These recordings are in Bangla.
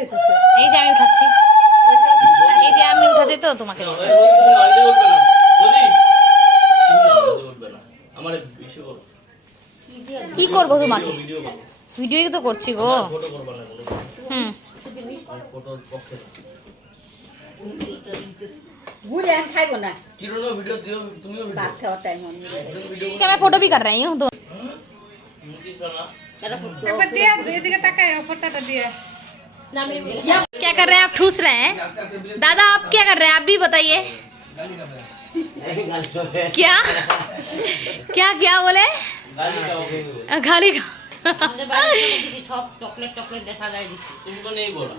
এই যে আমি উঠাচ্ছি, এই যে আমি উঠাতে তো তোমাকে কি করবো তোমাকে? ভিডিওই তো করছি গো। হুম क्या मैं फोटो भी कर रही हूँ तो क्या कर रहे हैं आप? ठूस रहे हैं दादा, आप क्या कर रहे हैं? आप भी बताइए। क्या क्या क्या बोले? गाली का चॉकलेट चॉकलेट देखा जाए तुमको नहीं बोला।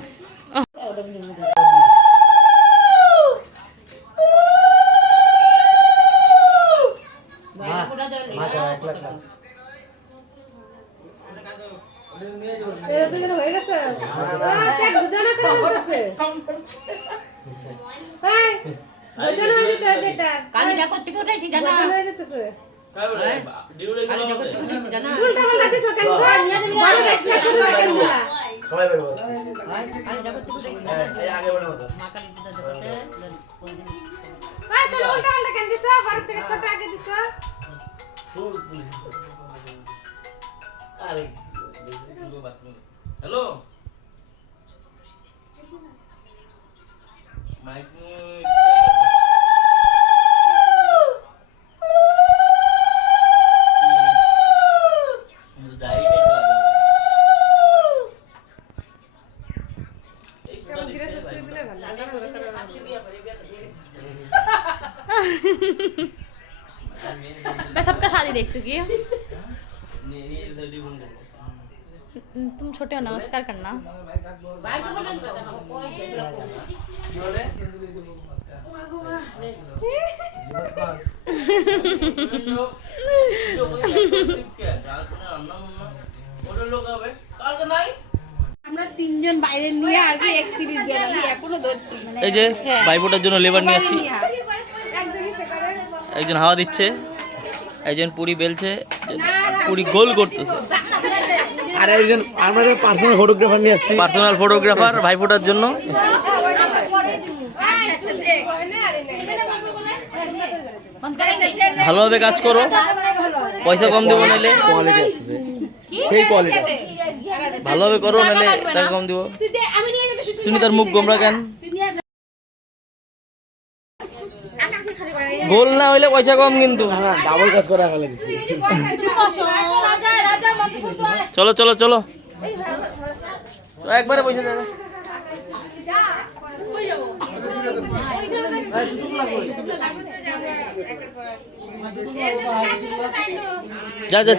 हेलो माइक मैं सबका शादी देख चुकी हूँ। तुम छोटे हो, नमस्कार करना। আমরা তিনজন বাইরে নিয়ে আর কি 31 জন আমি এখনো ধরছি। এই যে বাইবোটার জন্য লেবার নিয়ে আসছি। একজন হাওয়া দিচ্ছে, একজন পুরি বেলছে, পুরি গোল করতেছে। আর একজন আমরা পার্সোনাল ফটোগ্রাফার নিয়ে আসছি, পার্সোনাল ফটোগ্রাফার ভাইফোটার জন্য। ভালোভাবে কাজ করো, পয়সা কম দেবো নাহলে সেই কোয়ালিটি। ভালোভাবে করো নাহলে টাকা কম দিব। সুনিতার মুখ গোমরা কেন? গোল না হইলে পয়সা কম কিন্তু ডাবল কাজ করা হলে দিছি। চলো চলো চলো একবারে পয়সা দেবে। যা যা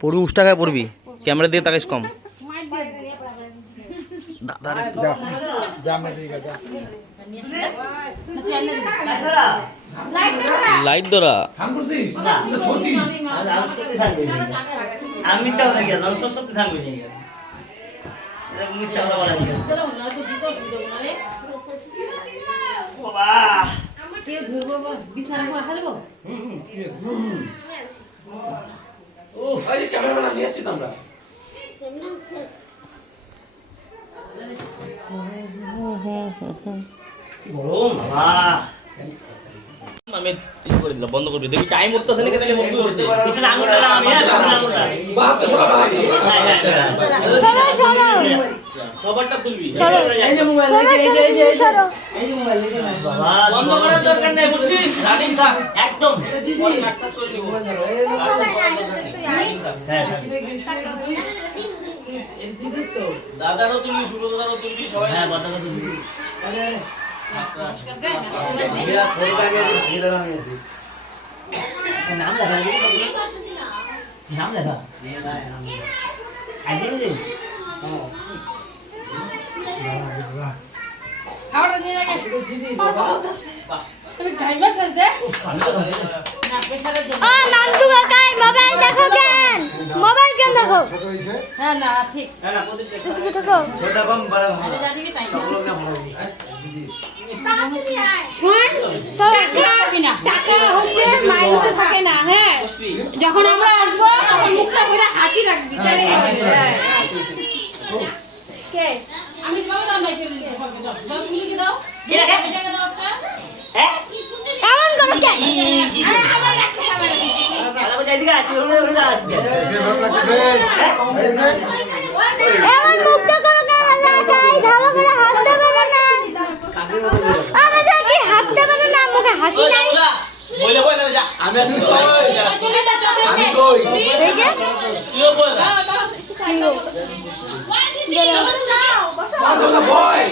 পড়বি 20 টাকায় পড়বি, ক্যামেরা দিয়ে তাকাইস কম। লাইট ধরা আমি তো ক্যামেরা নিয়ে আসছি আমরা। আমি করে দিলাম, বন্ধ করে দেখি টাইম উঠতেছে নাকি, তাহলে বন্ধ হচ্ছে। পিছনে আঙুল দিলাম আমি, সবারটা তুলবি। এই যে মোবাইল, এই যে বন্ধ করার দরকার নেই, বুঝছিস? রানিং থাক একদম, পরে কাটছাট করে নিব। হ্যাঁ দাদারও তুলবি, সুব্রতদারও তুলবি, সবাই। হ্যাঁ দাদারও তুলবি। নাম লেখা, নাম লেখা মোবাইল দেখো কেন? মোবাইল কেন দেখো? হ্যাঁ না ঠিক, ছোট কম বড় শোন, টাকা হচ্ছে মানুষে থাকে না। হ্যাঁ, যখন আমরা আসবো তখন মুখটা পুরো হাসি রাখবি, তাহলে হবে। কে আমি বাবা দাও নাই করে দিতে হবে, দাও দাও পুলিশে দাও, কি টাকা দাও একটা। হ্যাঁ এমন করো কেন? আরে আবার রাখতে হবে না, আরে বাবা এদিকে আয়, তুই ওরে যা আসবে এমন মুখটা করো কেন? ভালো করে হাসতে পারো না। আরে যা কি হাসতে পারো না, মুখে হাসি নাই। বলে বল যা, আমি আছি তো, আমি কই এই যে তুইও বল যা বয়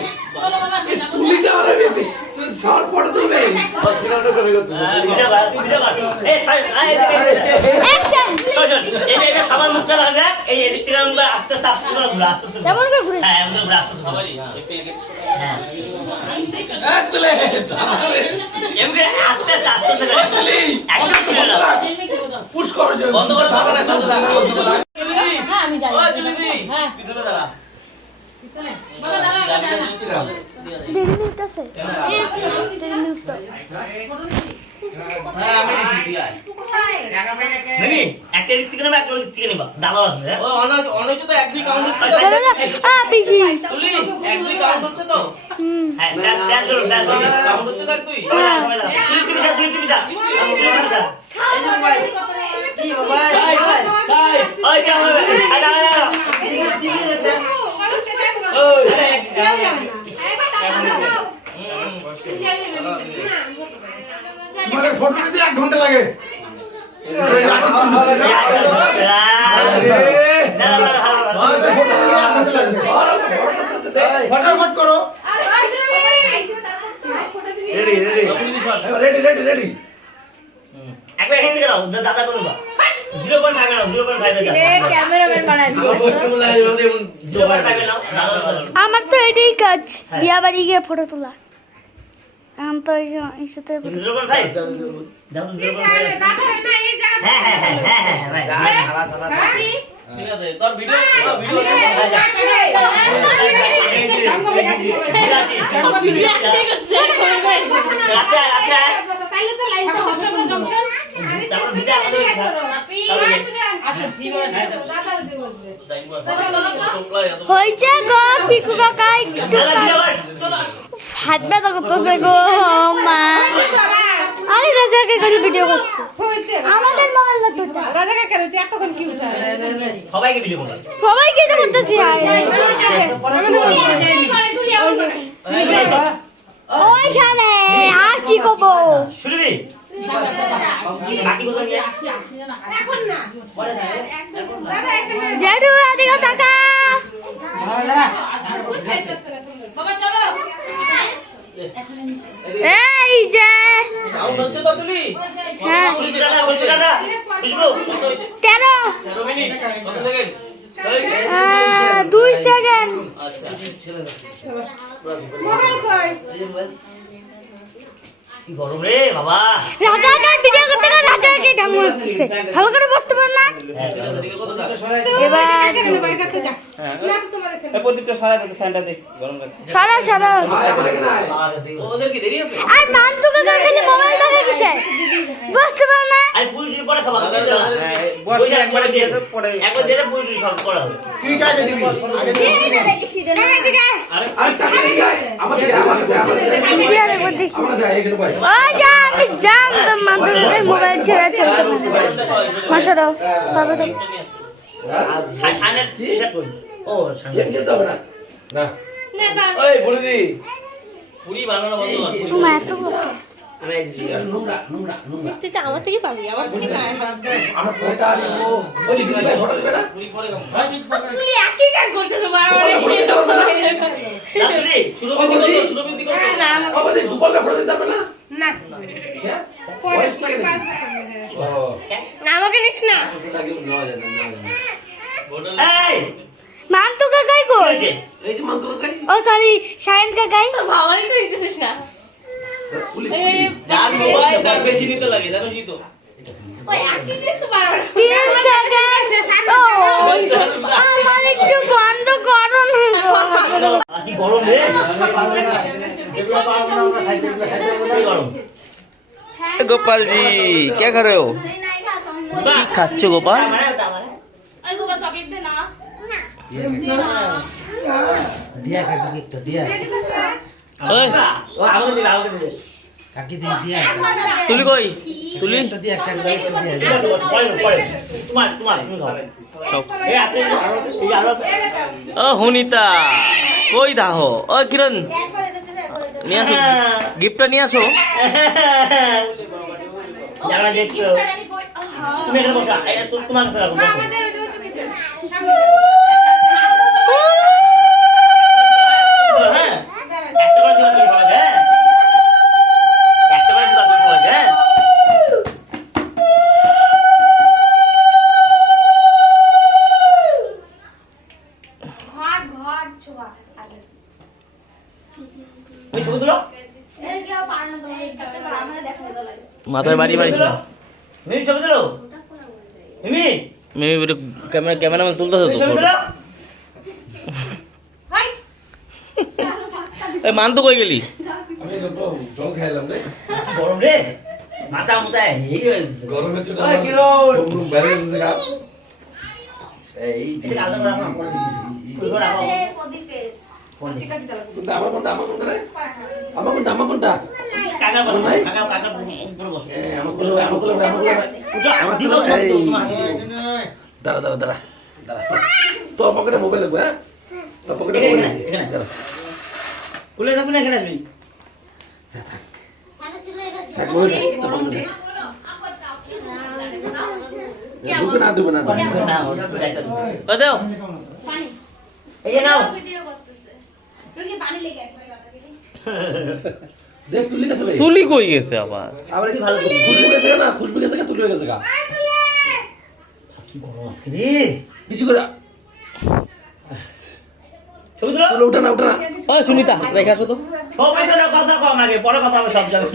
পুলিশ যাওয়ার বেশি তুই শর্ট পড়ে তুলবে বসিরানো করে করতে বিজা ভাই তুই বিজা ভাই এই ফাইভ আয় অ্যাকশন। এই খাবার মুখটা লাগবে এই এদিক থেকে আমরা আস্তে আস্তে করে ঘুরে আস্তে আস্তে কেমন করে ঘুরে? হ্যাঁ আমরা ঘুরে আস্তে আস্তে খাবারই হ্যাঁ একলে এমনি আস্তে আস্তে আস্তে আস্তে করে একদম ঘুরে না পুশ করো যে বন্ধ করো না বন্ধ করো হ্যাঁ আমি যাই। ও জুলিদি হ্যাঁ ভিতরে দাঁড়া বাবা দাঁড়া দাঁড়া দেরি নিতেছে, দেরি নিতে। হ্যাঁ আমি দিচ্ছি তুই আয় মিমি একটা দিক থেকে নেবা একটা দিক থেকে নেবা দাদা আসবে ও অনেক তো এক দুই কাউন্ট হচ্ছে বিজি তুলি এক দুই কাউন্ট হচ্ছে তো হ্যাঁ ড্যাশ ড্যাশ জোর ড্যাশ কাউন্ট হচ্ছে তার তুই তুই তুমি যা তুই যা কি বাবা সাই ওই যা হবে আয় আয় ওই তোমাদের ফটো নিতে 1 ঘন্টা লাগে ফটাফট করো ready ready ready ready ready একবার হিন্দি করো দাদা করো 0.5 নাও 0.5 এ ক্যামেরাম্যান বানাই। 0.5 নাও আমার তো এটাই কাজ, বিয়া বাড়ি গিয়ে ফটো তোলা। এখন তো এই সাথে 0.5 দাও 0.5 হ্যাঁ হ্যাঁ হ্যাঁ হ্যাঁ ভাই ঠিক আছে তোর ভিডিও রাতে রাতে তাইলে তো লাইভ হয়েছে গো পিকু কাকা একটু হাত ব্যথা করতেছে গো মা। আরে রাজাকে করে ভিডিও করতে আমাদের মোবাইল না তো রাজাকে করে তুই এতক্ষণ কি উঠা সবাইকে ভিডিও করো সবাইকে তো করতেছি ওইখানে আর কি করব শুনবি বাকি কথা নিয়ে এখন না জেঠু এদিকে টাকা বাবা চলো এই যে কাউন্ট হচ্ছে তো তুলি হ্যাঁ পুলিশ দাদা বলতে দাদা বুঝবো 13 মিনিট কত সেকেন্ড 2 সেকেন্ড। আচ্ছা ছেলে মোবাইল কই কি গরম রে বাবা রাজাকে ভিডিও করতে গেলে রাজাকে ঢামু দিচ্ছে ভালো করে বসতে পার না এবার প্রদীপটা সরাই দাও ফ্যানটা দেখ গরম লাগছে সারা সারা ওদের কি দেরি আছে আর মানসুকে খালি মোবাইল দেখে কিসে বসতে পার না। আরে পুলিশ পরে খাবার বসে একবার দিয়ে দাও পরে একবার দিয়ে পুলিশ সব করা হবে তুই কাকে দিবি আগে দিবি আরে আরে টাকা নিয়ে যায় আমাদের ভিডিও একবার দেখি আমরা যাই এখানে ভাই ও যা আমি জানতাম মানসুকে মোবাইল ছেড়ে চলতে পারে না মাশাআল্লাহ বাবা তো শানের হিসাব কই ও শান গেম খেলতে হবে না না ওই বলে দি পুরি বানানো বন্ধ কর মা এত নোংরা নোংরা নোংরা তুই তো আমার থেকে পাবি আমার থেকে গায়ে আমরা ফটো দিব বলি দিদি ভাই ফটো দিবে না পুরি পরে কম তুমি একই কাজ করতেছো বারবার না তুলি শুরু বিন্দি কর বাবা যে দুপাল্লা ফটো দিতে হবে না না হ্যাঁ পরে ও আমাকে নিস না লাগে নেওয়া যাবে এই মান্তু কাকাই কই হয়েছে এই যে মন্ত্র কাই ও সরি শাহিন কাকাই ভাবারই তো দিতেছিস না যার মোবাইল তার বেশি নিতে লাগে জানোই তো ওই একই জিনিস তো বারবার 3 সেকেন্ড ও আমার একটু বন্ধ করো না কি গরম রে সেই গরম। गोपाल जी क्या कर रहे हो কি খাচ্ছ গোপাল ওই গোপাল চকলেট দে না দিয়া কাকি একটা দিয়া ওই ও আমাকে দিবে কাকি দিয়া তুলি কই তুলি একটা দিয়া একটা দিয়া তোমার তুমি খাও সব এই আপনি এই আলো ও হুনিতা কই দাও ও কিরণ নিয়ে আসো গিফটটা নিয়ে আসো যারা দেখছো তুমি এখানে বসা এটা তো তোমার কাছে রাখো হ্যাঁ একটা করে দিবা তুমি সবাইকে একটা করে দিবা তুমি সবাইকে ঘর ছোয়া আগে ওই ছবি তুলো এর কি আর পার না তোমার এই করতে পারো আমাদের দেখা ভালো লাগে মাথায় বাড়ি বাড়ি ছিল মিমি ছবি তুলো মিমি মেমি ভিডিও ক্যামেরাম্যান তুলতেছে তো ছবি তুলো হাই এই মান তো কই গেলি আমি জল খাইলাম রে গরম রে মাথা মুথা হেই হয়েছে গরমের ছোট ওই কিরণ তোমরা বাইরে বসে গা এই এটা কালো করে রাখো করে দিছি কই করে রাখো প্রদীপে কোন দিকে কোনটা আমার কোনটা রে আমার কোনটা কাকা বসো কাকা পুরো বসো আমার কোলে আমার দিব তোমার দাঁড়া তো পকেটে মোবাইল লাগবে হ্যাঁ তো পকেটে মোবাইল এখানে কুলে যাবি না এখানে আসবি থাক মোবাইল তো পকেটে ডুবে না না ওটা যাইতা ও দাও পানি এই যে নাও ভিডিও করতেছে তুই কি পানি লেগে একবার কথা বলি দেখ তুলি গেছে ভাই তুলি কই গেছে আবার আবার কি ভালো খুশবু গেছে না তুলি হয়ে গেছে গা কি গরম আজকে রে বেশি করে ছবি তুলো তুলো ওঠা না ও সুনিতা রেখে আসো তো সবাই তো কথা কম আগে পরে কথা হবে সব জায়গায়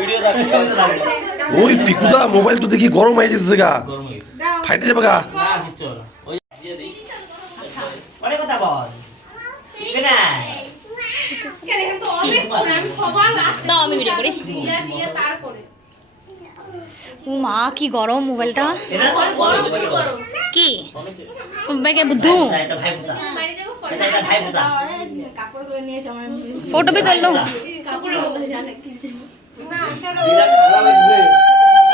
ভিডিও ছবি তো লাগে ওই পিকুদা মোবাইল তো দেখি গরম হয়ে যেতেছে গা গরম হয়ে গেছে ফাইটে যাবে গা না কিচ্ছু না ওই দিয়ে দিই পরে কথা বল ঠিক না কেন এখন তো অনেক পরে আমি সবার লাস্ট দাও আমি ভিডিও করি দিয়ে তারপরে ও মা কি গরম মোবাইলটা এটা গরম কি করো কি ব্যাগে বুদ্ধু এটা ভাই ফুটা বাইরে যাবো পরে এটা ভাই ফুটা কাপড় করে নিয়ে এসো আমার ফটো বি করলো কাপড়ে বলে জানে কি না এটা দিলা খারাপ হইছে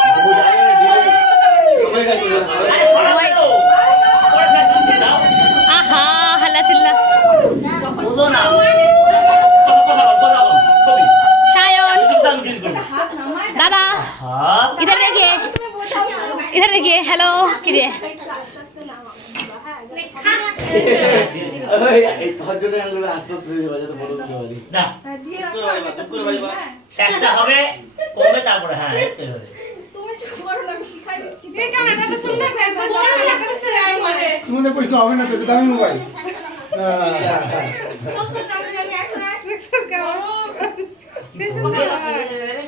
বাবু জানে না দিলে আরে সবাই তো পরে ফ্যাশন দাও আহা হাল্লা চিল্লা বুঝো না কথা বল ছবি সায়ন দাম ডিল করো দাদা হ্যাঁ इधर देखिए इधर देखिए हेलो কি রে এই এই তহজুরে আনলো আস্তে আস্তে বাজাতে বড় দিবালি না চেষ্টা হবে কমবে তারপরে হ্যাঁ এই তো হবে তুমি চুপ করো না আমি শিখাই দিচ্ছি এই ক্যামেরাটা তো সুন্দর ক্যামেরা করে সে আই বলে তোমাদের প্রশ্ন হবে না তো দামি মোবাইল সব তো আমি এখন এক দেখছো কেমন সে সুন্দর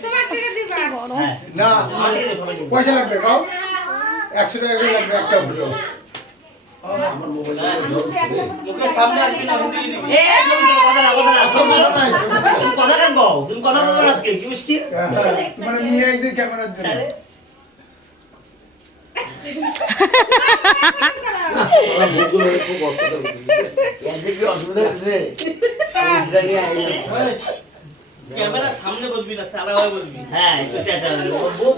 তোমার টাকা দিবা হ্যাঁ না আমাকে সবাই দিন। পয়সা লাগবে কাও 100 টাকা করে লাগবে একটা ফটো আমার মোবাইল জল ছিল লোকের সামনে আসবি না হিন্দি দিবি এ তুমি কথা না তুমি কথা কেন কও তুমি কথা বলবে না আজকে কি মুশকিল তোমার নিয়ে একদিন ক্যামেরার জন্য আরে আমার মুখগুলো একটু বড় করে এদিকে অসুবিধা হচ্ছে ক্যামেরার সামনে বসবি না তারা হয়ে বসবি হ্যাঁ একটু চেষ্টা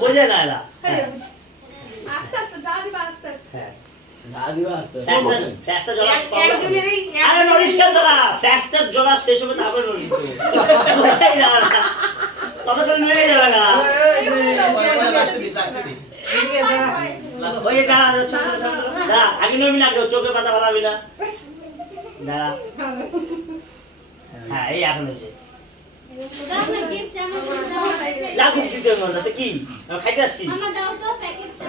বোঝে না এরা আস্তে আস্তে যা দিবা আস্তে হ্যাঁ দাদিবা আসতে ফ্যাশটা জ্বলা একজনেরই আরে নরিশ কেন তোরা ফ্যাশটা জ্বলা শেষ হবে তারপরে নরিশ কত করে নিয়ে যাবে না ওই দাঁড়া দাঁড়া আগে নবি না কেউ চোখে পাতা বাড়াবি না দাঁড়া হ্যাঁ এই এখন হয়েছে দাও না গিফট আমার দাও লাগুক দিতে হবে না কি আমি খাইতে আসছি আমার দাও তো প্যাকেটটা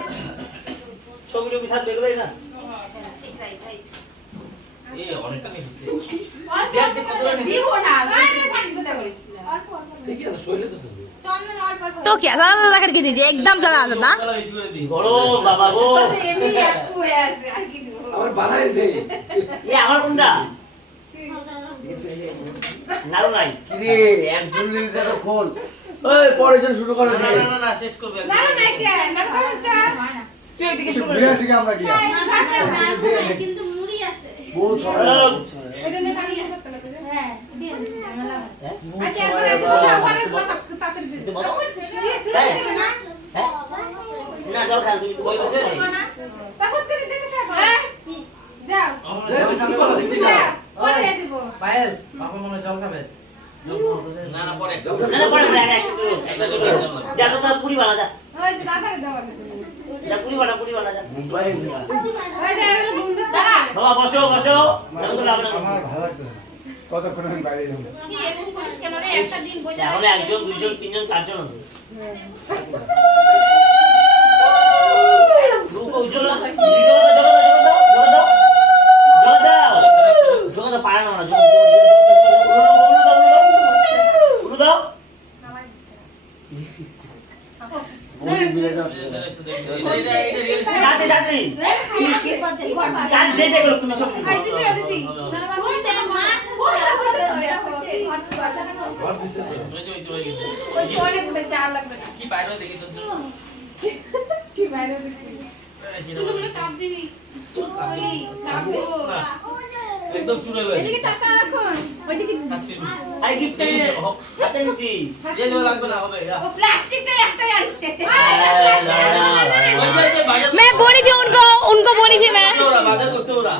ছবি টবি থাকবে এগুলোই না ঠিক রাইট রাইট এ অনেকটা নিয়েছি দিব না বাইরে থাকবে তা করিস অল্প অল্প ঠিকই আছে শৈলে তো তুমি চন্দন অল্প অল্প तो क्या ज्यादा करके दीजिए एकदम ज्यादा ना গরম বাবা গো এমনি এত হয়ে আছে আর কি দিব আমার বানাইছে এ আমার কোনটা নাড়ু নাই। কিরে একজন লিখে তো খোল ওই পরের জন শুরু করে না, দে না, না, না, শেষ করবে একদম। নাড়ু নাই কে? নাড়ু খাবেন তো? তুই ওইদিকে শুরু ঘুরে করে আসি কি আমরা গিয়া কিন্তু মুড়ি আছে বহুত ছড়া এটা নিয়ে নাড়ু আছে তাহলে করে। হ্যাঁ দিয়ে আচ্ছা এখন এই দুটো ওখানে বসা তাড়াতাড়ি দিন। তুই বলো। শুয়ে শুয়ে না। হ্যাঁ? না, জল খা, তুমি তো বই বসে। তাপস করে দিতে থাকো। যাও। পরে দিব। পায়েল বাবা মনে হয় জল খাবে না, না, পরে একটু। না, না, পরে না, একটু, একটা করে একদম না। যা তো তার পুরি বানা যা। ওই যে দাদারে দেওয়া গেছে। যা পুরি বানা যা। ওই যে এগুলো ঘুম দিতে দাঁড়া। বাবা বসো, বসো। এরকম করে হবে না। আমার ভালো লাগতো না। কতক্ষণ আমি বাইরে যাবো এখন করিস কেন রে একটা দিন বসে এখন একজন, দুইজন, তিনজন, চারজন আছে। রুকো, জল দাও, জল দাও। জল দাও, পারে না, জল দাও। দাদি, দাদি। কান যেতে গেলো, তুমি ছবি দিতে। আই দিছি দিছি। বলতে মা ঘর দিছে তো ওই যে অনেক গুলো চা লাগবে। কি বাইরে দেখি তোর জন্য। কি বাইরে দেখি। তুই কাপ দিবি ওই কাপ দেবো একদম চুড়ে লয়। এদিকে টাকা রাখুন। ওইদিকে আরে গিফট চাই হাতে নিতি। যে যে লাগবে না হবে। ও প্লাস্টিকটা একটাই আনছে। ওই যে বাজার मैं बोली थी उनको बोली थी मैं ওরা বাজার করতে ওরা।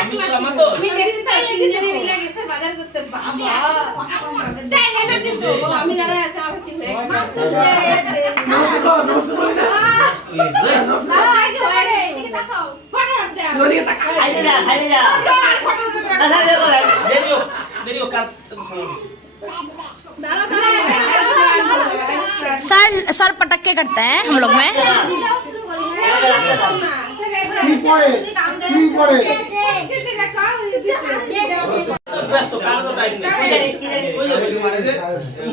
আমি তো আমার তো আমি দেখছি তাই তিনজনে মিলে গেছে বাজার করতে। বাবা চাই না কিন্তু আমি জানা আছে আমার চিন্তা নমস্কার নমস্কার বলি না আগে ওরে এদিকে তাকাও ফটো রাখতে ওদিকে তাকা আইতে যা, আইতে যা। ফটো না সাথে করে। দেরিও, দেরিও কাট। सर पटक्के करते हैं हम लोग में কি পড়ে কি পড়ে তো কাট তো টাইম নেই। কই যাই, কি যাই, কই যাই।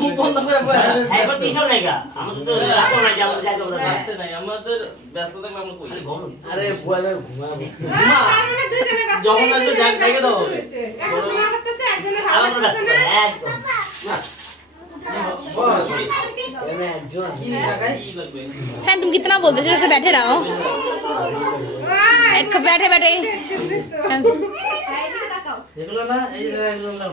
মুখ বন্ধ করে বসে। একবার দিশাও নাই গা। আমাদের তো রাতও নাই যে আমরা যাইতে পারবো না। রাতে নাই, আমাদের ব্যস্ত থাকলে আমরা কই। খালি ঘুম হচ্ছে। আরে বলে ঘুমাবো যখন আসবে জায়গা দাও হবে। আমার ব্যস্ত একজনের করে, একদম। আমি একজন কি টাকায় কি লাগবে? शायद तुम कितना बोलते हो जैसे बैठे रहो एक बैठे बैठे এগুলো না এই যে এগুলো নাও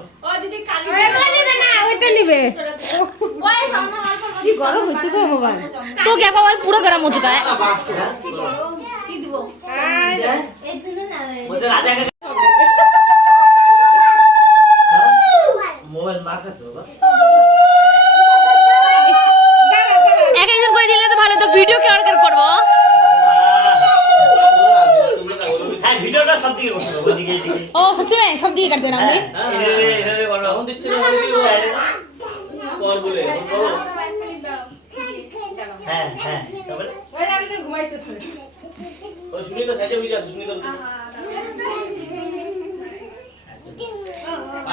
কি গরম হচ্ছে গো মোবাইল तो क्या मोबाइल पूरा गर्म हो चुका है বলছে রাজাকে মোবাইল মার্কাস বাবা एक एक जन করে দিলে তো ভালো তো ভিডিও কে অর্ডার করব হ্যাঁ ভিডিওটা সব দিকে করতে হবে ওইদিকে এদিকে ओ सच में सब दिए कर देना होंगे এখন দিচ্ছিল কর বলে বলো হ্যাঁ হ্যাঁ তারপরে ওই আমি তো ঘুমাইতেছি ওই সুনিতা সাইডে বুঝে আছে সুনিতা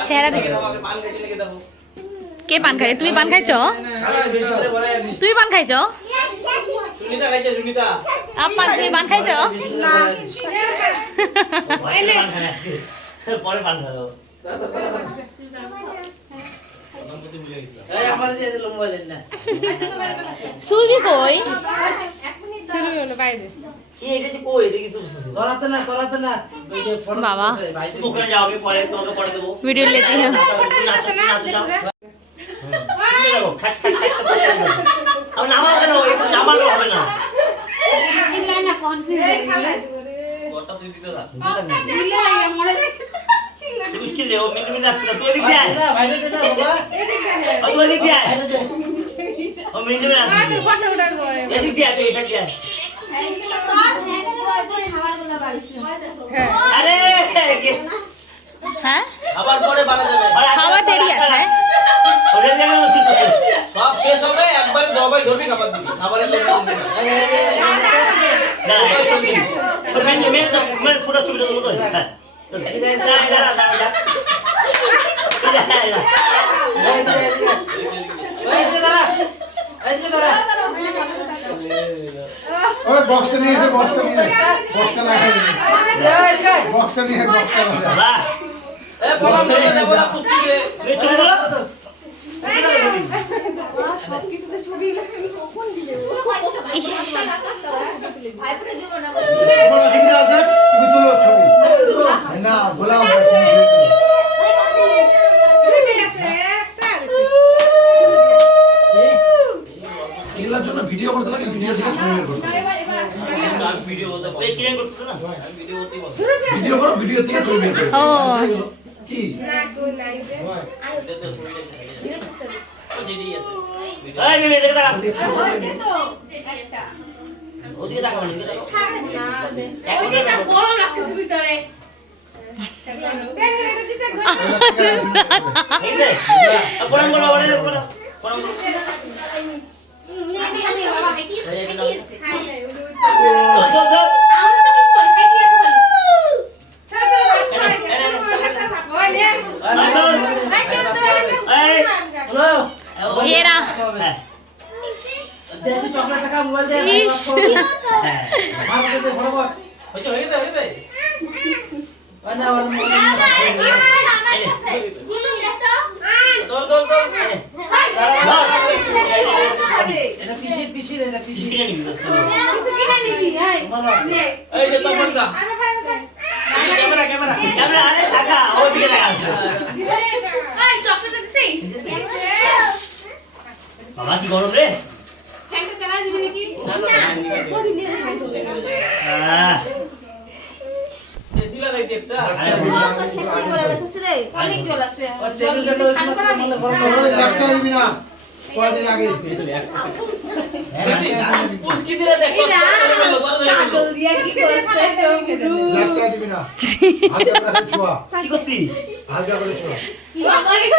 চেহারা দেখে দাও আগে পান খাইছে নাকি দেখো কে পান খাই তুমি পান খাইছো বেশি করে বলে তুমি পান খাইছো সুনিতা খাইছে সুনিতা আপা তুমি পান খাইছো পরে পান খাবে আজকে পরে পান খাবো এই আমার দিয়ে দিল মোবাইল না সুজি কই শুরু হলো বাইরে কি এটা যে কই এটা কিছু বুঝছিস তোরাতে না ওই যে ফটো বাবা। ভাই তুমি ওখানে যাও আমি পরে তোমাকে পরে দেবো वीडियो लेती हूं নাচো নাচো যাও খাচ খাচ খাচ আমি নামাও কেন একটু নামানো হবে না চিল্লানা কনফিউজ এই খালাই রে কটা তুই দিতে দাও পক্কা চিল্লা লাগে মনে চিল্লা তুই মুশকিল যে ও মিনিট মিনিট আসছে না তুই এদিক দিয়ে আয় ভাইরে দে না বাবা ও তুই এদিক দিয়ে আয় ভাইরে দে ও মিনিট মিনিট আসছে আমি ফটো উঠাবো এদিক দিয়ে আয় তুই এদিক দিয়ে আয় আরে হ্যাঁ আবার পরে বাড়া যাবে খাবার দেরি আছে ওরে জায়গা উচিত সব শেষ হবে একবারে দবাই ধরবি খাবার দিবি খাবারের লেগে না ছবি মেরে তো মেরে পুরো ছবিটা তুলো তো হ্যাঁ দাঁড়া এই যে দাঁড়া এই যে দাঁড়া ওই বক্সটা নিয়ে এসে বক্সটা লাগাই বক্সটা নিয়ে বক্সটা লাগাই বাহ এ বলাম না দেবো না পুষ্টি রে এই ছবিগুলো সব কিছুতে ছবি লাগে কখন দিলে ভাই করে দেব না কোনো অসুবিধা আছে তুমি তুলো ছবি না বলাম এগুলোর জন্য ভিডিও করতে লাগে, ভিডিও থেকে ছবি বের করতে লাগে। আমি ভিডিও বলতে এই ক্লিয়ার করতেছ না আমি ভিডিও বলতেই বল ভিডিও করো, ভিডিও থেকে ছবি বের করতে ও কি দেখতে ছবিটা ও যেডি আছে এই মেয়ে দেখে দাঁড়া হয়েছে তো আচ্ছা ওদিকে তাকাও নিচে তাকাও ওইটা গরম লাগতেছে ভিতরে এই যে পড়াম বলো বলে পড়াম পড়াম এরা দে তুই চকলেট টাকা মোবাইল দে ইস ভাত দে ফটাফট হয়ে যাবে না আর দল দল দল এটা পিসি রে এটা পিসি কিনে নিবি এই যে তপনটা ক্যামেরা ক্যামেরা আরে টাকা ওদিকে টাকা বাবা কি গরম রে দিলা নাই দেখতা অনেক জল আছে ওর টেবিলটা স্নান করা নেই। ল্যাপটপ দিবি না কয়দিন আগে পুষ্কি দিলে দেখ কাজল দিয়া কি করতে ল্যাপটপ দিবি না হালকা করে ছোঁয়া কি করছিস হালকা করে ছোঁয়া আমার এটা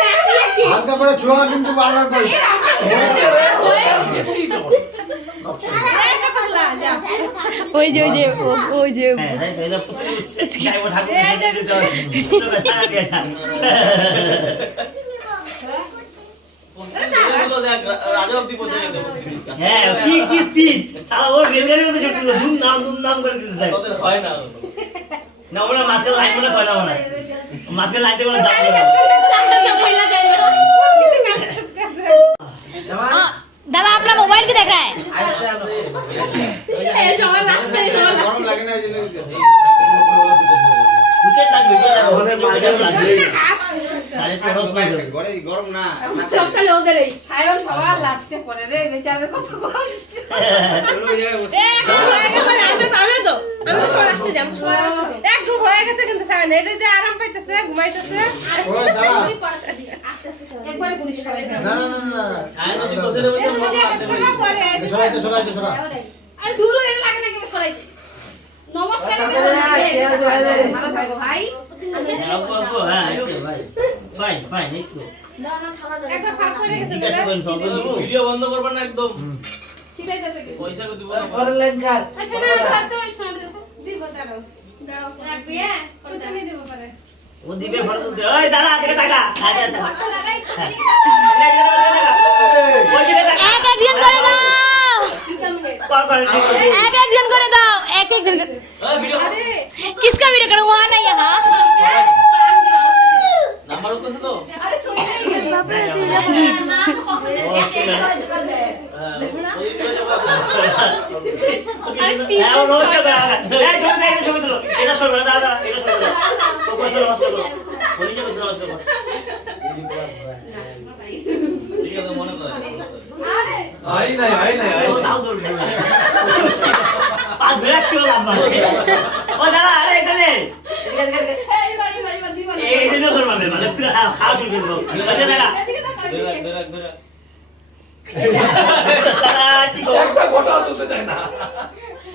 কি হালকা করে ছোঁয়া কিন্তু বারবার বল ওই যে ওই যে হ্যাঁ এটা পুষ্কি দিচ্ছে যাইবো ঠাকুর দিতে যাও তো সারা দিয়া যা হ্যাঁ কি কি স্পিড সারা ওর রেলগাড়ির মধ্যে চড়ছিল ধুম নাম করে দিতে থাকে ওদের হয় না না ওরা মাঝখানে লাইন করে হয় না মনে মাঝখানে লাইন করে যাবে दादा अपना मोबाइल क्यों देख रहा है গরম লাগে না এই জন্য উইকেট লাগবে উইকেট লাগবে আরে প্রথম গরম না সায়ন সবার লাস্টে পড়ে রে বেচারার কত কষ্ট একদম হয়ে গেছে কিন্তু সায়ন এটা যে আরাম পাইতেছে ঘুমাইতেছে ওই দাঁড়া একবারে পুলিশ সবাই না না না না ছায়া নদী বসে রে সরাইতে সরাইতে সরা আরে দূর এটা লাগে না কেউ সরাইতে নমস্কার ভালো থাকো ভাই আপু হ্যাঁ ফাইন ফাইন এই তো একবার ফাঁক করে গেছে জিজ্ঞাসা করেন সব ভিডিও বন্ধ করবেন না একদম চিটাইতেছে কি পয়সা কো দিব না পরের লাইন কার আচ্ছা না ধরতে ওই সামনে দিব দাঁড়াও দাঁড়াও রাখবি হ্যাঁ কত নিয়ে দেব পারে ও দিবে ফটো তুলতে ওই দাঁড়া দিকে টাকা আচ্ছা ফটো লাগাই ওই দিকে টাকা एक एक जन करे दाओ কল করে एक एक जन करे दाओ एक एक जन ওই ভিডিও किसका वीडियो करूं वहां नहीं यहाँ নাম্বার কত তো আরে চলে গেল বাপ রে না তো কখন হ্যাঁ ও নোট করে এই ছবি তুলো এটা সরবে না দাদা এটা সরবে তো পয়সা নষ্ট করো ওই যে পয়সা নষ্ট করো ঠিক আছে মনে করে আরে আই নাই ও দাও ধরবে পাঁচ ব্রেক ছিল আমার ও দাদা আরে এখানে এদিকে এই বাড়ি জীবন এই দিনও ধরবে মানে তুই খাওয়া শুরু করবো আচ্ছা দাদা এদিকে তাকাও সারা ঠিক একটা ফটো তুলতে চায় না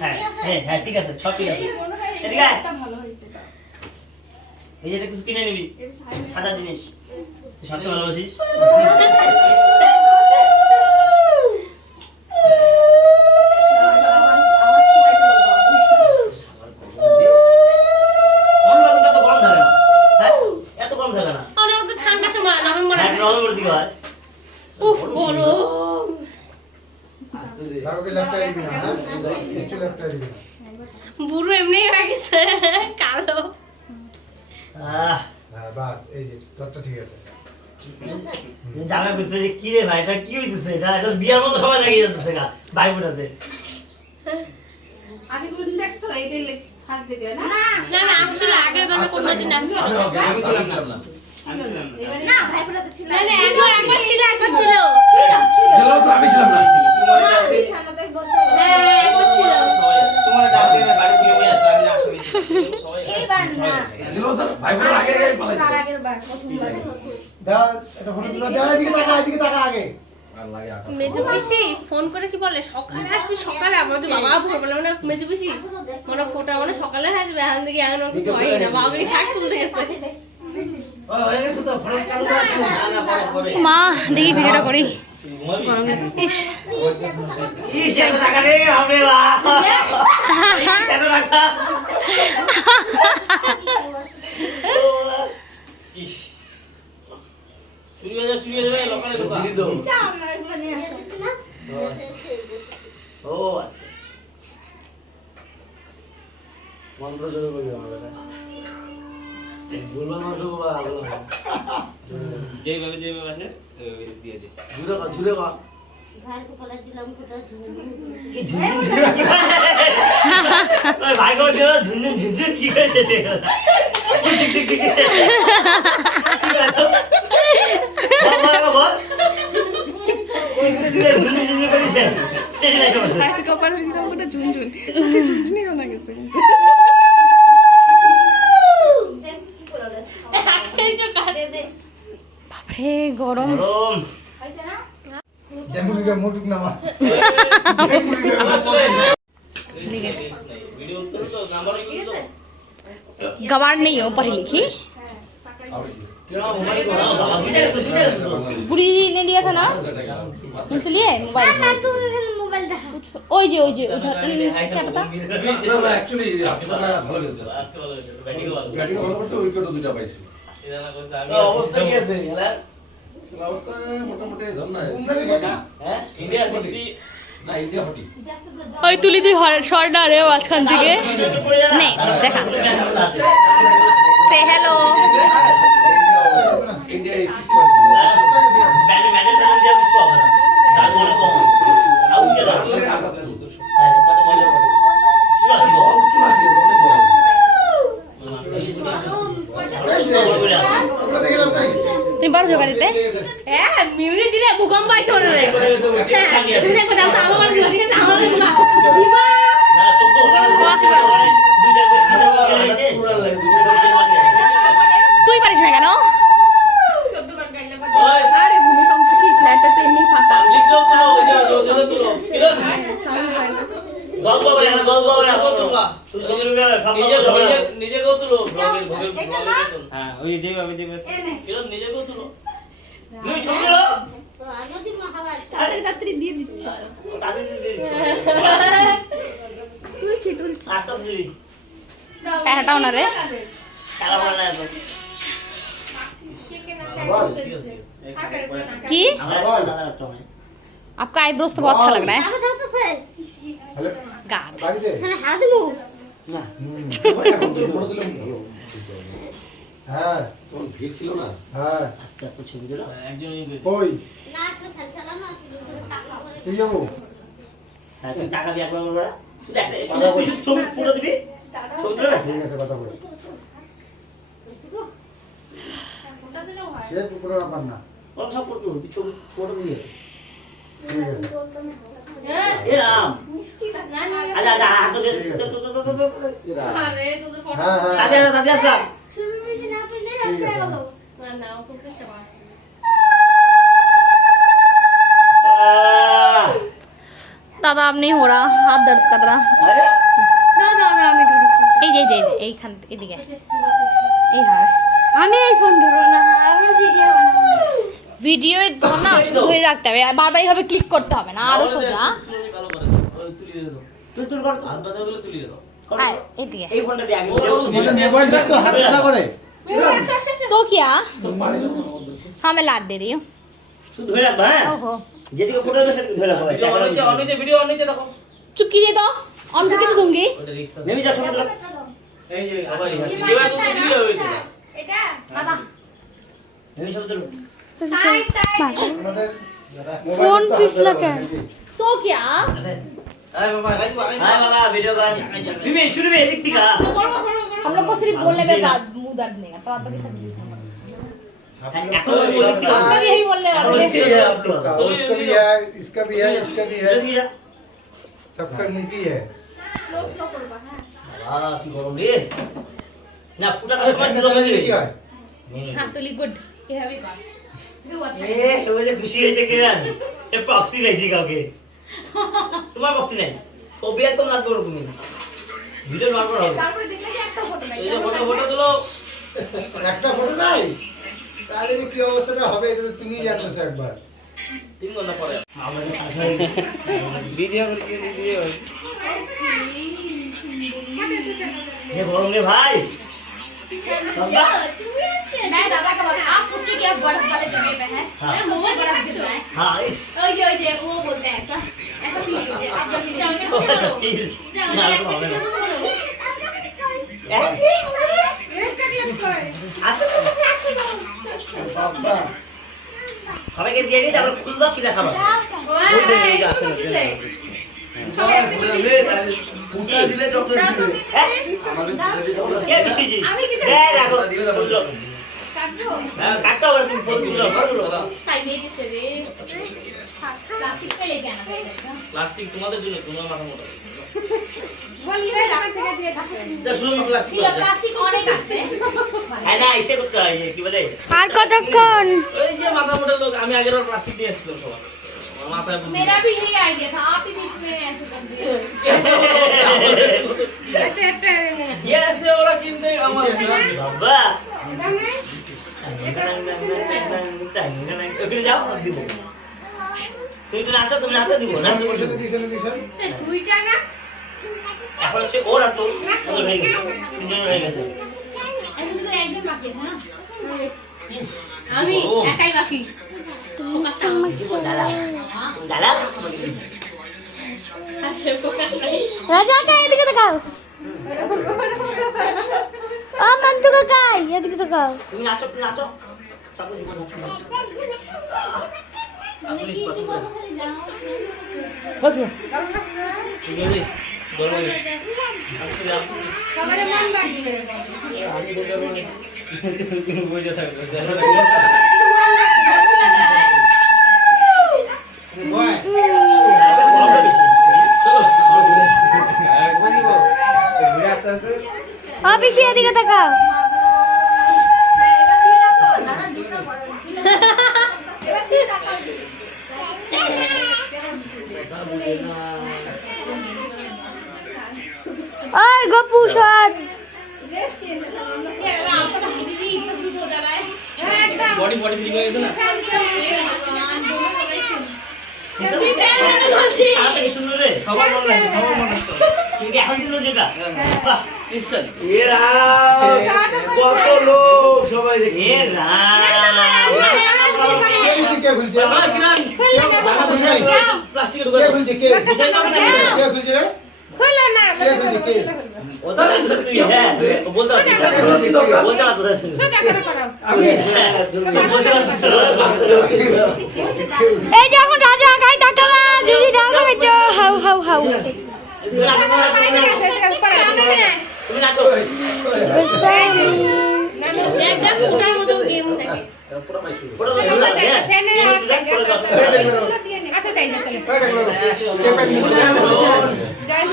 হ্যাঁ হ্যাঁ ঠিক আছে সব ঠিক আছে মনে হয় এদিকে আয়। এটা ভালো হয়েছে এই যে এটা কিছু কিনে নিবি সাদা জিনিস তুই সাথে ভালোবাসিস গরম থাকে না হ্যাঁ এত কম থাকে না ঠান্ডা সময় নভেম্বর হ্যাঁ নভেম্বর দিকে হয় কাউকে ল্যাপটপ দিবি না কিছু ল্যাপটপ দিবি না বুড়ো এমনি হয়ে গেছে কালো আহ হ্যাঁ বাস এই যে তোরটা ঠিক আছে জামা বুঝছে যে কি রে ভাই এটা কি হইতেছে এটা এটা বিয়ার মতো সবাই লাগিয়ে যাচ্ছে গা ভাই বোনাতে আগে কোনদিন দেখছো এইটাই ফার্স্ট দেখলে না না না আসলে আগের বার কোনোদিন আসছে আমি ছিলাম না এবারে না ভাই ফোটাতে ছিল না একবার ছিল একবার ছিল জেলাস আমি ছিলাম না হ্যাঁ একবার ছিল তোমার ডাক দিয়ে বাড়ি থেকে নিয়ে আসো আমি আসো এইবার না জেলাস ভাই বোন আগে আগে পালাইছে তার আগের বার প্রথমবার দাও এটা ফটো তুলো দাও এদিকে তাকা আগে আর লাগে আটা মেজু পিসি ফোন করে কি বলে সকালে আসবি সকালে আমার যে বাবা ভোরবেলা মানে মেজু পিসি মানে ফোটা মানে সকালে আসবে এখন দেখি এখন কিছু হয় না বাবাকে শাক তুলতে গেছে ওই হয়ে গেছে তো ফটো চালু করা কি না না পরে মা দেখি ভিডিওটা করি গরম লাগছে ইস এত টাকা রে হবে বা এত টাকা ইস চুরি হয়ে যাবে লোকালে ঢোকা দিদি তো চাও না এগুলো নিয়ে আসো ও আচ্ছা মন্ত্র জোরে বলবি আমার বেটা বলবা মন্ত্র বাবা ভালো যেভাবে আছে ওইভাবে দিয়ে দে ঝুলে কর কি ঝুনঝুন ওই ভাই গো দিও ঝুনঝুন ঝুনঝুন কি করে শেষ হয়ে গেল ঠিক ঠিক ঠিক বাবা বল ঝুনঝুন ঝুনঝুন করে শেষ স্টেশনে এসে বসে হাতে কপালে দিলাম ওটা ঝুনঝুন ঝুনঝুনি কেমন গেছে বাপরে গরম গরম জেমুনিকে মুটুক নামা ভিডিও তো নাম্বার কি আছে गवार नहीं हो पढ़ी लिखी बुढ़ी ने दिया था ना उनसे लिए मोबाइल ओए जे उधर क्या पता না না অ্যাকচুয়ালি রাশিদানা ভালো খেলছে ব্যাটিং ভালো করছে উইকেটও দুটো পাইছে অবস্থা কি আছে খেলার অবস্থা মোটামুটি ধর না হ্যাঁ ইন্ডিয়া 60 না ইন্ডিয়া 40 ওই তুলি তুই শর্ট না রে মাঝখান থেকে নেই দেখা সে হ্যালো ইন্ডিয়া 60 ব্যাটে ব্যাটে দিয়ে কিছু হবে না তার বলে কম আউট গেল তুমি পারো যোগা দিতে হ্যাঁ মিউনিট দিলে ভূকম্প আসে ওরে হ্যাঁ তুমি দেখো দাও তো আমার দিবা ঠিক আছে আমার দিবা দিবা না 14 দুইটা তুই পারিস না কেন 14 বার গাইলা আরে ভূমিকম্প কি ফ্ল্যাটটা তো এমনি ফাঁকা লিখলো তো ওই যে সাউন্ড হয় না গল্প বলে না গল্প বলে না তুলবা সুশীল নিজে কো তুলো ব্লগের হ্যাঁ ওই যেভাবে দেবে কিরণ নিজে কো তুলো তুমি ছবি দিলো তাড়াতাড়ি দিয়ে দিচ্ছি তাদের দিয়ে দিচ্ছ তুলছি আস্তে আস্তে দিবি প্যারাটাও না রে খেলা বলে না এখন কি আমার দাদা একটা হয় आपका आईब्रोज तो बहुत अच्छा लग रहा है হ্যালো गार्ड বাড়িতে না এখন তো ফটো দিলাম ভালো হ্যাঁ তখন ভিড় ছিল না হ্যাঁ আস্তে আস্তে ছবি দিলো একজনই কই তুই যাবো হ্যাঁ তুই টাকা দিয়ে একবার বলবা শুধু একটা তুই শুধু ছবি ফটো দিবি ছবি তুলে রাখ ঠিক আছে কথা বলে সে পুরো ব্যাপার না ওরা সব ফটো তুই ছবি ফটো দিয়ে ঠিক আছে এ রাম আচ্ছা আচ্ছা হাত দিয়ে আরে তোদের ফটো হ্যাঁ হ্যাঁ তাদের তাদের আসলাম ঠিক আছে না ও করতে চায় दादा अब नहीं हो रहा हाथ दर्द कर रहा আরে এই যে এই যে এইখান এদিকে এই হ্যাঁ আমি এই ফোন ধরো না ভিডিও ধর না ধরে রাখতে হবে বারবার এইভাবে ক্লিক করতে হবে না আরো সোজা তুই তুই কর হাত বাঁধা গেলে তুলি দাও হ্যাঁ এদিকে এই ফোনটা দিয়ে আগে মোবাইল রাখ তো হাত না করে तो क्या তো পানি हाँ मैं लाद दे रही हूँ শুধু ধরে রাখবা হ্যাঁ ओहो যেদিকে ফটো হবে সেদিকে ধরে রাখবা ভিডিও অন নিচে দেখো चुप कीजिए तो ऑन करके तो दूंगी নেমে যা সময় এই যে সবাই যেভাবে তুমি দিবি হবে এটা দাদা তুমি সব ধরো সাইড সাইড আমাদের फोन पिछला क्या है? तो क्या আরে বাবা রাখবো হাই বাবা ভিডিও করা তুমি শুরু में दिखती का हम लोग को सिर्फ बोलने में बाद मुंह दर्द नहीं करता बात बाकी सब चीजें এখন বলে दिखती हम लोग यही बोलने वाले मुंकी है आप लोग का, उसका भी है, इसका भी है, इसका भी है, सबका मुंकी है। स्लो स्लो করবা হ্যাঁ বাবা কি গরম রে না ফুটার সময় কি पता গরম नहीं রে क्या है? हाथ तुली गुड ये हैवी कॉल भी अच्छा এ ওই যে খুশি হয়েছে কিরণ এ প্রক্সি পেয়েছি কাউকে তোমার প্রক্সি নাই ছবি একদম না করো তুমি ভিডিও নরমাল হবে তারপরে দেখলে যে একটা ফটো নাই এই যে ফটো ফটো গুলো একটা ফটো নাই তাহলে যে কি অবস্থাটা হবে এটা তো তুমিই জানতেছো একবার। 3 ঘন্টা পরে আমাদের কাজ হয়ে গেছে ভিডিও করে কি ভিডিও যে গরম রে ভাই मैं दादा का बात आप सोचिए कि आप बर्फ वाले जगह पे हैं हाँ। सोचिए बर्फ गिर रहा है हाँ ओए जे वो बोलते हैं ऐसा ऐसा फील कीजिए आप बर्फ गिर না তো হবে না বাবা সবাইকে দিয়ে দিই তারপর খুলবা কি দেখাবো ফুটা দিলে চকলেট দিবে কে বিশ্বজি দে রাখো খুললো কাটতে হবে তুমি ফোন তুলো प्लास्टिक पे लेके आना पड़ेगा প্লাস্টিক তোমাদের জন্য তোমার মাথা মোটা बोलिए रख থেকে দিয়ে ঢাকা এটা শুনো প্লাস্টিক ছিল প্লাস্টিক অনেক আছে হ্যাঁ না এসে করতে হয় কি বলে আর কতক্ষণ ওই যে মাথা মোটা লোক আমি আগের বার প্লাস্টিক নিয়ে এসেছিলাম সবার আমার মাথায় বুদ্ধি मेरा भी यही आइडिया था आप ही बीच में ऐसे कर दिए अच्छा अच्छा এসে ওরা কিনতে আমার বাবা ওখানে যাও দিব তুমি তো নাচো তুমি নাচো দিব নাচো দিশন তুইটা না এখন হচ্ছে ওর আর তোর ওদের হয়ে গেছে তিনজন হয়ে গেছে এখন তো একজন বাকি আছে না আমি একাই বাকি দাদা দাদা আরে ফোকাস নাই রাজা কা এদিকে তাকাও ও মন্তু কাকা এদিকে তাকাও তুমি নাচো তুমি নাচো চাপো দিব নাচো মানে কি কি কথা খালি জানা বলি বলো সবারে মন বাকি আমি বলতে পারবো না। তুমি বুঝে থাকবে ও পিসি এদিকে তাকাও এবার কি টাকা ওই গপু সর ड्रेस चेंज कर लो आपका तो हाथी जी इतना सूट हो जा रहा है एकदम বডি বডি ফিটিং হয়ে গেছে না भगवान दोनों कर रहे थे তুই কেন বলছিস শুনো রে সবার মনে আছে সবার মনে আছে তুমি কি এখন দিল যেটা বাহ ইনস্ট্যান্ট এরা কত লোক সবাই দেখে এ রাম কে খুলছে? বাবা কিরণ জামা বসে প্লাস্টিকের কে দোকান খুলছে? কে? বুঝাই দাও না কে খুলছে রে? खोलो ना কে খুলছে? কে? ওটা তুই হ্যাঁ বলতে পারছিস বলতে পারছিস सोचा करो करो আমি বলতে পারছিস এই যে এখন রাজা কাই টাকলা দিদি ডাকা বেচো হাউ হাউ হাউ তুমি নাচো একদম ফুটার মতো গেম থাকে ফটো তো সামনে হ্যাঁ দেখ ফটো তো আচ্ছা তাই না চলো কে পেন মুড়ে যাই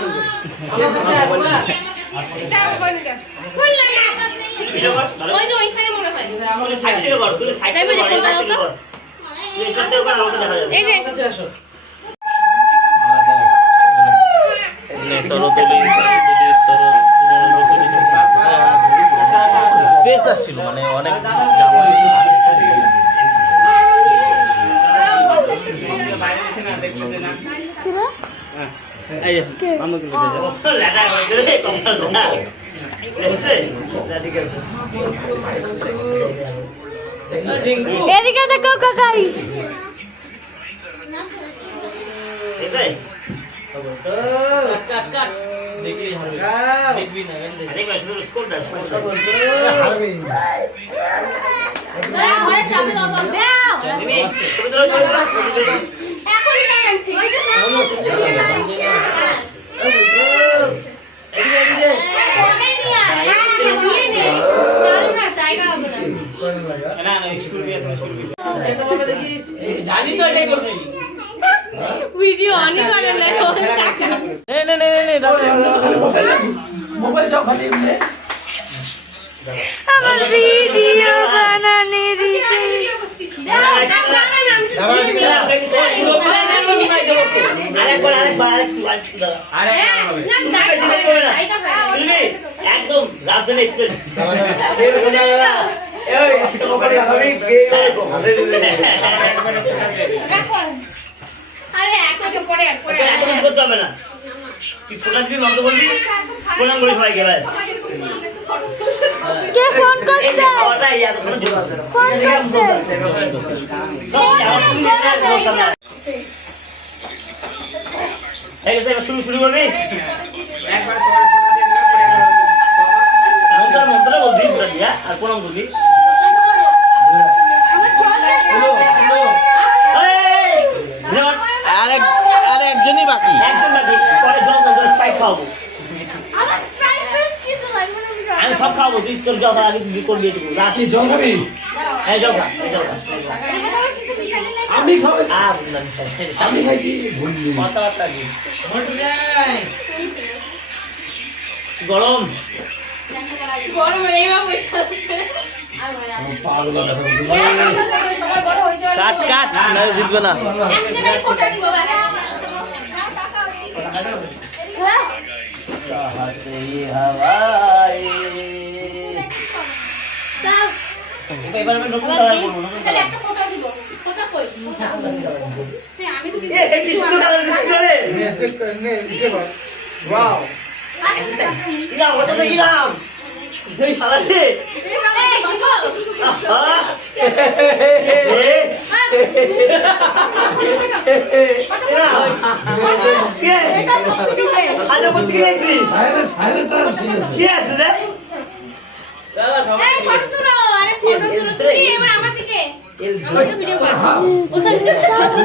যাও বনি যা খুললা না ভিডিও কর ওই যে ওইখানে মনে হয় তুই সাইড থেকে কর তুই সাইড থেকে কর সাইড থেকে কর তুই সাইড থেকে কর আমাকে দেখা যাবে এই যে কাছে আসো স্পেস আসছিল মানে অনেক কিরা লেটা হয়েছে রে কমল না দেখছে ঠিক আছে এদিকে তাকাও কাকাই দেখছে কাট কাট দেখলেই হবে দেখবি না কেন দেখবি দেখবে শুধু স্কোর দাও হারবে ঘরে চাবি দাও তো দাও তুমি ছবি ধরো এখনই কেন আনছি ওই যে না ফোনে নিয়ে আয় দিয়ে নে না জায়গা হবে না না স্কুল গিয়ে স্কুল গিয়ে জানি তো এটাই করবি ভিডিও অনই করে না নে দাদা মোবাইল যাও খালি এমনি আমার ভিডিও বানানোর ইচ্ছে ভিডিও করছিস দাও দাও না আমি তো দিয়ে আরেকবার আরেকটু দাঁড়া আরে না জায়গা শুনবি একদম রাজধানী এক্সপ্রেস আরে এক বছর পরে আর পরে এখন কিছু করতে হবে না তুই ফোন দিবি বন্ধ করবি প্রণাম করে সবাই গেলে কে ফোন করছে খাওয়াটা ইয়ার কোনো জোর আছে না ফোন করছে এই গেছে এবার শুরু করবি একবার সবাই ফোন দিয়ে দিলে পরে মন্ত্র বলবি পুরা দিয়া আর প্রণাম করবি এই বিরাট আরেকজনই বাকি একদম বাকি পরে জল জল স্পাইক খাওয়াবো আমার স্ট্রাইক প্রেস কিছু লাগবে না আমি সব খাওয়াবো তুই তোর জল আগে তুই করবি এটুকু রাশি জল খাবি এই জল খা এই জল খা কিছু বিষয় নেই আমি খাবো আর বললাম আমি খাইছি কথাবার্তা কি গরম গরম এইবার বসে আছে পাগল সবার বড় হইছে কাট না জিতবে না একটা করে ফটো দিব বাস এবার আমি নতুন কালার করবো নতুন তাহলে কালার একটা ফটো দিব ফটো কই হ্যাঁ আমি তো এ কি সুন্দর কালার দিছিস রে चेक करने इसे बात वाओ ইরাম ওটা তো ইরাম এই শালা রে এই কিছু শুরু আহা ইরাম কে এটা সত্যি দিছে আরে বুঝতে গেছিস সাইলেন্টার কি আছে রে দাদা সবাই এই ফটো তুলো আরে ফটো তুলো তুই এবার আমার দিকে ভিডিও কর ওখান থেকে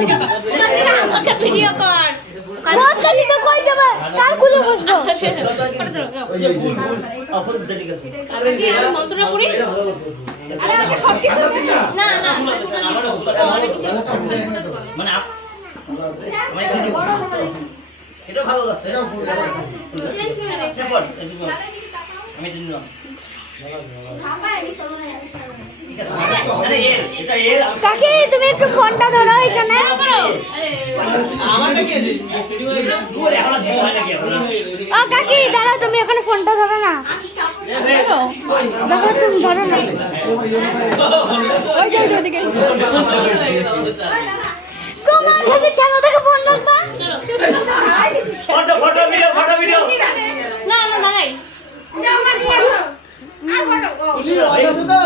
ভিডিও কর ওখান থেকে আমাকে ভিডিও কর বহুত কাছে তো কই যাবে কার কুলে বসবো ওই যে ফুল অফার দিতে ঠিক আছে আমি মন্ত্রটা পড়ি আরে আগে সব কিছু না না মানে মানে এটা ভালো লাগছে চেঞ্জ করে নে এরপর আমি দিলাম ঠিক আছে আরে এটা কাকি তুমি একটু ফোনটা ধরো এখানে আমারটা কি আছে দূরে এখন জিও হয় নাকি এখন ও কাকি দাঁড়াও তুমি এখানে ফোনটা ধরো না দেখো তুমি ধরো না ওই যে ওইদিকে তোমার কাছে খেলা দেখে ফোন লাগবা ফটো ভিডিও না না দাঁড়াই যাও মা নিয়ে আসো আর ফটো ও আছে তো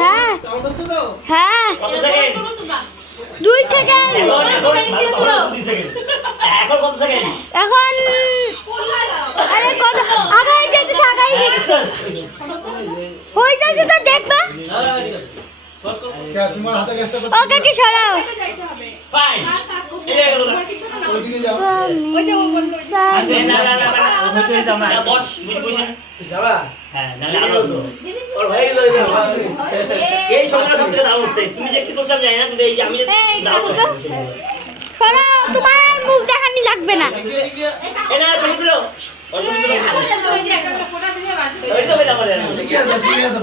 হ্যাঁ কাউন্ট হচ্ছে তো হ্যাঁ কত সেকেন্ড 2 সেকেন্ড এখন কত সেকেন্ড এখন আরে কত আগাই যেতে আগাই হই যাচ্ছে তো দেখবা क्या तुम्हारा हाथ का स्टेप ও কাকি সরাও যাইতে হবে ফাইন ओदिকে যাও বস বুঝি যাবা হ্যাঁ নালে আলো ওর ভাই এই সময়টা সবথেকে দারুণ হচ্ছে তুমি যে কি করছো আমি জানি না কিন্তু এই যে আমি যে দারুণ হচ্ছে সরাও তোমার মুখ দেখানি লাগবে না এটা সমুদ্র ওই যে একটা করে ফটো দিবে বাজে ওই তো বেলা করে কি আছে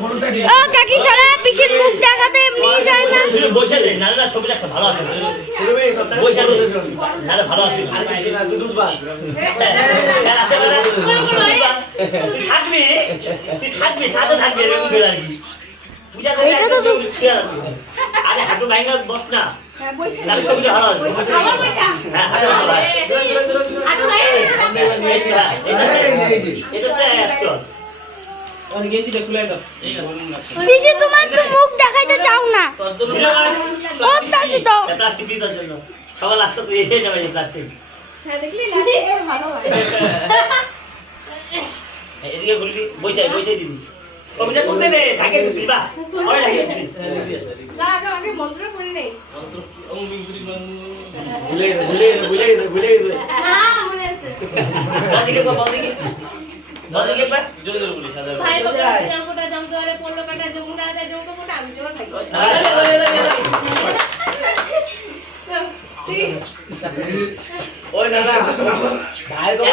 ফটোটা কি ও কাকি সরা পিছের মুখ দেখাতে এমনি যায় না বসে রে নালে ছবিটা একটা ভালো আসে বসে নালে ভালো আসে দুধ বা তুই থাকবি সাথে থাকবি এরকম করে আর কি পূজা করে আরে হাঁটু ভাঙা বস না হ্যাঁ বসে নালে ছবিটা ভালো আসবে আমার পয়সা হ্যাঁ হাঁটু ভালো আসবে আটো নাই এটা হচ্ছে অ্যাকশন আর গেঞ্জিটা খুলে দাও পিছে তোমার তো মুখ দেখাইতে চাও না ও তাসি তো প্লাস্টিক দিতে জন্য সকাল আসতে তুই এসে যাবে প্লাস্টিক হ্যাঁ দেখলি লাস্টে ভালো হয় এদিকে ঘুরবি বইসাই দিবি কবিতা করতে দে ঢাকে দিবি বা ওই ঢাকে দিবি না আগে মন্ত্র পড়ি নেই ভুলে হ্যাঁ মনে আছে বদিকে বা জোরে জোরে বলি সাদা ভাই বাবা জামটা জামতে আরে পড়লো কাটা যমুনা দে যমটা পড়া আমি তোমার ভাই ওই না না ভাই তো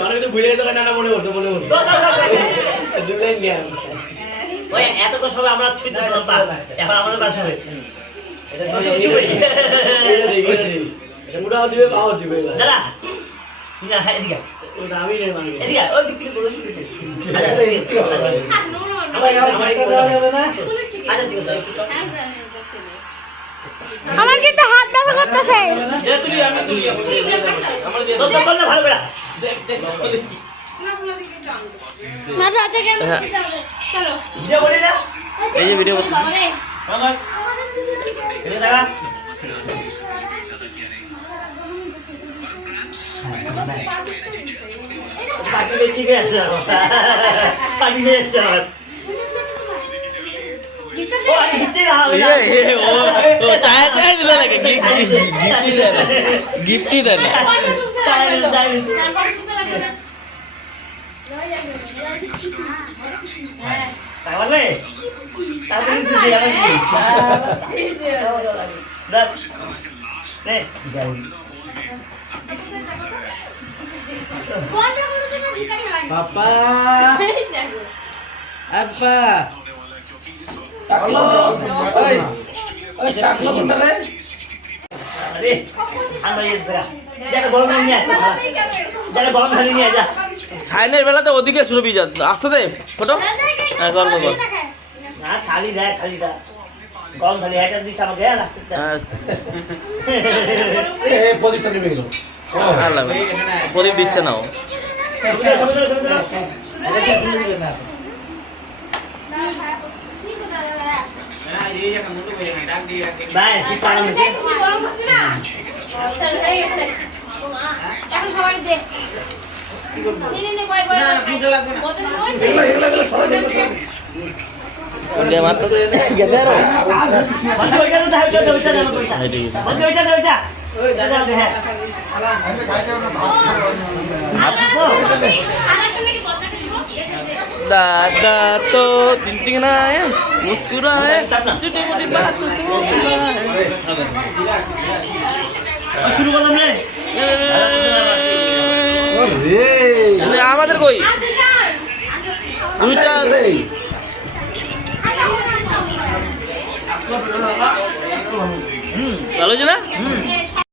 অনেক তো ভুলে যেতে না মনে করছে দুলাই নিয়ে ওই এত কষ্ট হবে আমরা ছুঁইতেছিলাম পা এখন আমাদের পাশ হবে এটা দেখেছি মুড়াও দিবে পাও দিবে দাদা না এদিকে ওটা আমি রে মারি এদিকে ওই দিক থেকে বলো আমার একটা দেওয়া যাবে না আমার কিন্তু হাত ব্যথা করতেছে তুই আমি তুই আমার দিয়ে ভালো করে না রাজা কেন চলো ভিডিও করি না এই যে ভিডিও করতেছি বাবারে আমার এটা দেখা পাখি বেশি গেছে পাখি গেছে ও আরে হিতে না ও চায় দিলে লাগে গিফটই দেয় না তাহলে তাড়াতাড়ি দিছি আমি দাঁড় নে গাড়ি পাপা আপা টাকলা ওই টাকলা কোনটা রে আরে ঠান্ডা হয়ে গেছে যারা গরম নিয়ে আয় যারা গরম খালি নিয়ে যা ছাইনের বেলাতে ওদিকে সুরবি যা আসতে দে ছোট হ্যাঁ কর না খালি দেয় খালি দা গরম খালি এটা দিস আমাকে হ্যাঁ রাখতে এ পজিশন নেমে গেল প্রদীপ দিচ্ছে না ও ভাই শিক্ষা মেশিন গরম করছিস না চল এই আছে এখন সবাই দে নে বয় বয় না পুজো লাগবে না বোতল কইছে এগুলা সরাই দে ওকে মারতে দে গেছে আর বন্ধ হয়ে গেল তাহলে ওইটা দাও ওইটা বন্ধ ওইটা দাও ওইটা ওই দাদা দে হ্যাঁ दादा तो दिन दिन आए मुस्कुराए छोटी मोटी बात শুরু করলাম রে আমাদের কই দুইটা ভালো ছিল না